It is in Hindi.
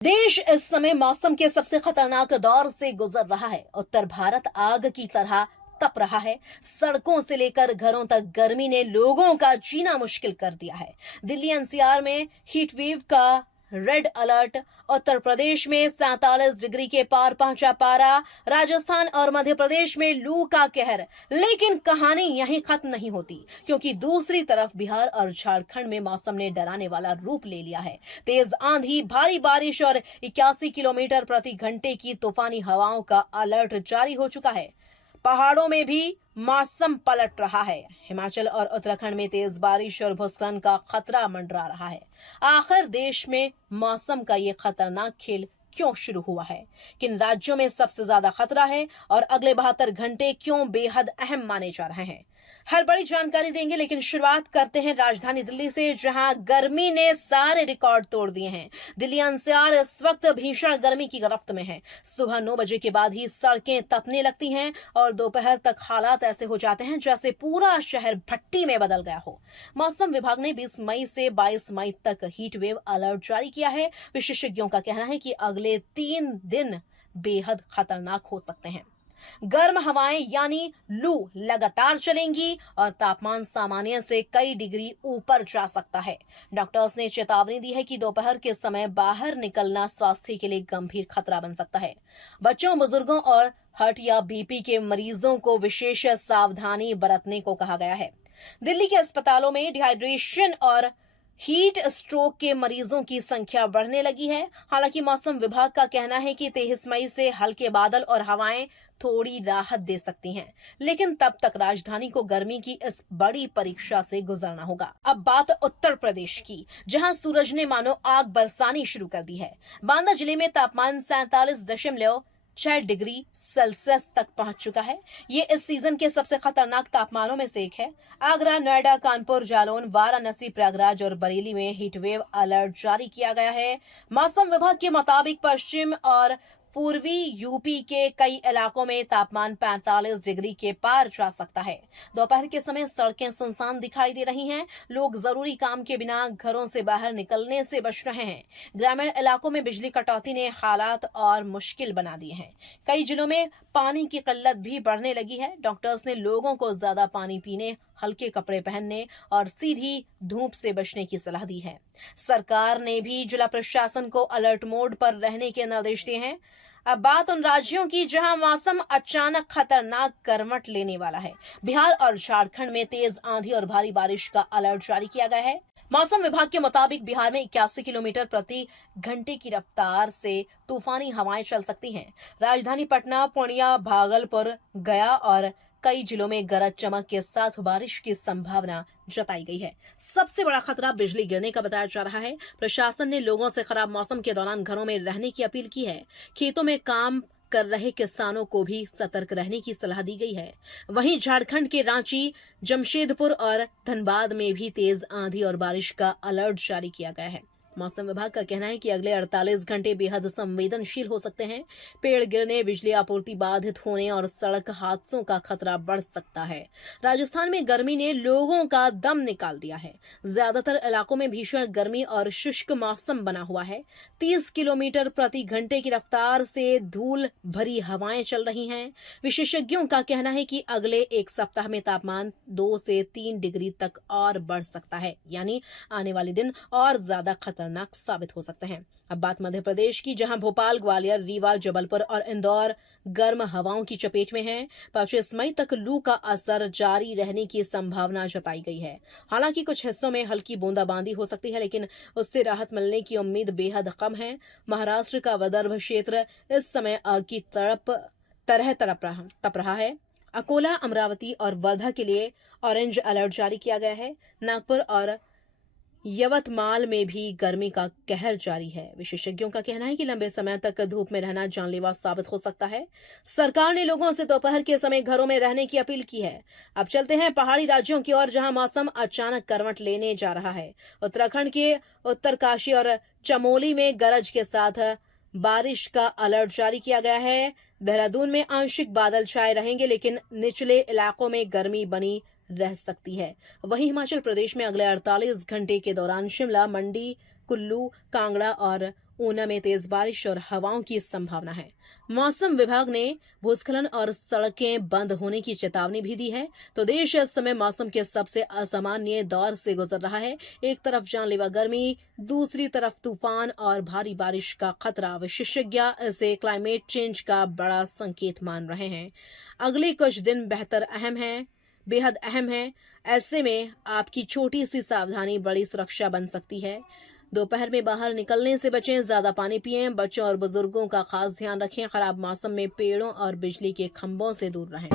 देश इस समय मौसम के सबसे खतरनाक दौर से गुजर रहा है। उत्तर भारत आग की तरह तप रहा है। सड़कों से लेकर घरों तक गर्मी ने लोगों का जीना मुश्किल कर दिया है। दिल्ली एनसीआर में हीट वेव का रेड अलर्ट। उत्तर प्रदेश में 47 डिग्री के पार पहुंचा पारा। राजस्थान और मध्य प्रदेश में लू का कहर। लेकिन कहानी यहीं खत्म नहीं होती, क्योंकि दूसरी तरफ बिहार और झारखंड में मौसम ने डराने वाला रूप ले लिया है। तेज आंधी, भारी बारिश और 81 किलोमीटर प्रति घंटे की तूफानी हवाओं का अलर्ट जारी हो चुका है। पहाड़ों में भी मौसम पलट रहा है। हिमाचल और उत्तराखंड में तेज बारिश और भूस्खलन का खतरा मंडरा रहा है। आखिर देश में मौसम का ये खतरनाक खेल क्यों शुरू हुआ है? किन राज्यों में सबसे ज्यादा खतरा है और अगले 72 घंटे क्यों बेहद अहम माने जा रहे हैं? हर बड़ी जानकारी देंगे, लेकिन शुरुआत करते हैं राजधानी दिल्ली से, जहां गर्मी ने सारे रिकॉर्ड तोड़ दिए हैं। दिल्ली एनसीआर इस वक्त भीषण गर्मी की गिरफ्त में है। सुबह 9 बजे के बाद ही सड़कें तपने लगती हैं और दोपहर तक हालात ऐसे हो जाते हैं जैसे पूरा शहर भट्टी में बदल गया हो। मौसम विभाग ने 20 मई से 22 मई तक हीट वेव अलर्ट जारी किया है। विशेषज्ञों का कहना है कि अगले 3 दिन बेहद खतरनाक हो सकते हैं। गर्म हवाएं यानी लू लगातार चलेंगी और तापमान सामान्य से कई डिग्री ऊपर जा सकता है। डॉक्टर्स ने चेतावनी दी है कि दोपहर के समय बाहर निकलना स्वास्थ्य के लिए गंभीर खतरा बन सकता है। बच्चों, बुजुर्गों और हार्ट या बीपी के मरीजों को विशेष सावधानी बरतने को कहा गया है। दिल्ली के अस्पतालों में डिहाइड्रेशन और हीट स्ट्रोक के मरीजों की संख्या बढ़ने लगी है। हालांकि मौसम विभाग का कहना है कि 23 मई से हल्के बादल और हवाएं थोड़ी राहत दे सकती हैं, लेकिन तब तक राजधानी को गर्मी की इस बड़ी परीक्षा से गुजरना होगा। अब बात उत्तर प्रदेश की, जहां सूरज ने मानो आग बरसानी शुरू कर दी है। बांदा जिले में तापमान 47.6 डिग्री सेल्सियस तक पहुंच चुका है। ये इस सीजन के सबसे खतरनाक तापमानों में से एक है। आगरा, नोएडा, कानपुर, जालौन, वाराणसी, प्रयागराज और बरेली में हीटवेव अलर्ट जारी किया गया है। मौसम विभाग के मुताबिक पश्चिम और पूर्वी यूपी के कई इलाकों में तापमान 45 डिग्री के पार जा सकता है। दोपहर के समय सड़कें सुनसान दिखाई दे रही हैं। लोग जरूरी काम के बिना घरों से बाहर निकलने से बच रहे हैं। ग्रामीण इलाकों में बिजली कटौती ने हालात और मुश्किल बना दिए हैं। कई जिलों में पानी की किल्लत भी बढ़ने लगी है। डॉक्टर्स ने लोगों को ज्यादा पानी पीने, हल्के कपड़े पहनने और सीधी धूप से बचने की सलाह दी है। सरकार ने भी जिला प्रशासन को अलर्ट मोड पर रहने के निर्देश दिए हैं। अब बात उन राज्यों की जहां मौसम अचानक खतरनाक करवट लेने वाला है। बिहार और झारखंड में तेज आंधी और भारी बारिश का अलर्ट जारी किया गया है। मौसम विभाग के मुताबिक बिहार में 81 किलोमीटर प्रति घंटे की रफ्तार से तूफानी हवाएं चल सकती हैं। राजधानी पटना, पूर्णिया, भागलपुर, गया और कई जिलों में गरज चमक के साथ बारिश की संभावना जताई गई है। सबसे बड़ा खतरा बिजली गिरने का बताया जा रहा है। प्रशासन ने लोगों से खराब मौसम के दौरान घरों में रहने की अपील की है। खेतों में काम कर रहे किसानों को भी सतर्क रहने की सलाह दी गई है। वहीं झारखंड के रांची, जमशेदपुर और धनबाद में भी तेज आंधी और बारिश का अलर्ट जारी किया गया है। मौसम विभाग का कहना है कि अगले 48 घंटे बेहद संवेदनशील हो सकते हैं। पेड़ गिरने, बिजली आपूर्ति बाधित होने और सड़क हादसों का खतरा बढ़ सकता है। राजस्थान में गर्मी ने लोगों का दम निकाल दिया है। ज्यादातर इलाकों में भीषण गर्मी और शुष्क मौसम बना हुआ है। 30 किलोमीटर प्रति घंटे की रफ्तार से धूल भरी हवाएं चल रही हैं। विशेषज्ञों का कहना है कि अगले एक सप्ताह में तापमान 2 से 3 डिग्री तक और बढ़ सकता है, यानी आने वाले दिन और ज्यादा खतरनाक साबित हो सकते हैं। अब बात मध्य प्रदेश की, जहां भोपाल, ग्वालियर, रीवा, जबलपुर और इंदौर गर्म हवाओं की चपेट में हैं। 25 मई तक लू का असर जारी रहने की संभावना जताई गई है। हालांकि कुछ हिस्सों में हल्की बूंदाबांदी हो सकती है, लेकिन उससे राहत मिलने की उम्मीद बेहद कम है। महाराष्ट्र का विदर्भ क्षेत्र इस समय आग की तरह तप रहा है। अकोला, अमरावती और वर्धा के लिए ऑरेंज अलर्ट जारी किया गया है। नागपुर और यवतमाल में भी गर्मी का कहर जारी है। विशेषज्ञों का कहना है कि लंबे समय तक धूप में रहना जानलेवा साबित हो सकता है। सरकार ने लोगों से दोपहर के समय घरों में रहने की अपील की है। अब चलते हैं पहाड़ी राज्यों की ओर, जहां मौसम अचानक करवट लेने जा रहा है। उत्तराखंड के उत्तरकाशी और चमोली में गरज के साथ बारिश का अलर्ट जारी किया गया है। देहरादून में आंशिक बादल छाए रहेंगे, लेकिन निचले इलाकों में गर्मी बनी रह सकती है। वहीं हिमाचल प्रदेश में अगले 48 घंटे के दौरान शिमला, मंडी, कुल्लू, कांगड़ा और ऊना में तेज बारिश और हवाओं की संभावना है। मौसम विभाग ने भूस्खलन और सड़कें बंद होने की चेतावनी भी दी है। तो देश इस समय मौसम के सबसे असामान्य दौर से गुजर रहा है। एक तरफ जानलेवा गर्मी, दूसरी तरफ तूफान और भारी बारिश का खतरा। विशेषज्ञ इसे क्लाइमेट चेंज का बड़ा संकेत मान रहे हैं। अगले कुछ दिन बेहद अहम है। ऐसे में आपकी छोटी सी सावधानी बड़ी सुरक्षा बन सकती है। दोपहर में बाहर निकलने से बचें, ज्यादा पानी पिएं, बच्चों और बुजुर्गों का खास ध्यान रखें। खराब मौसम में पेड़ों और बिजली के खंभों से दूर रहें।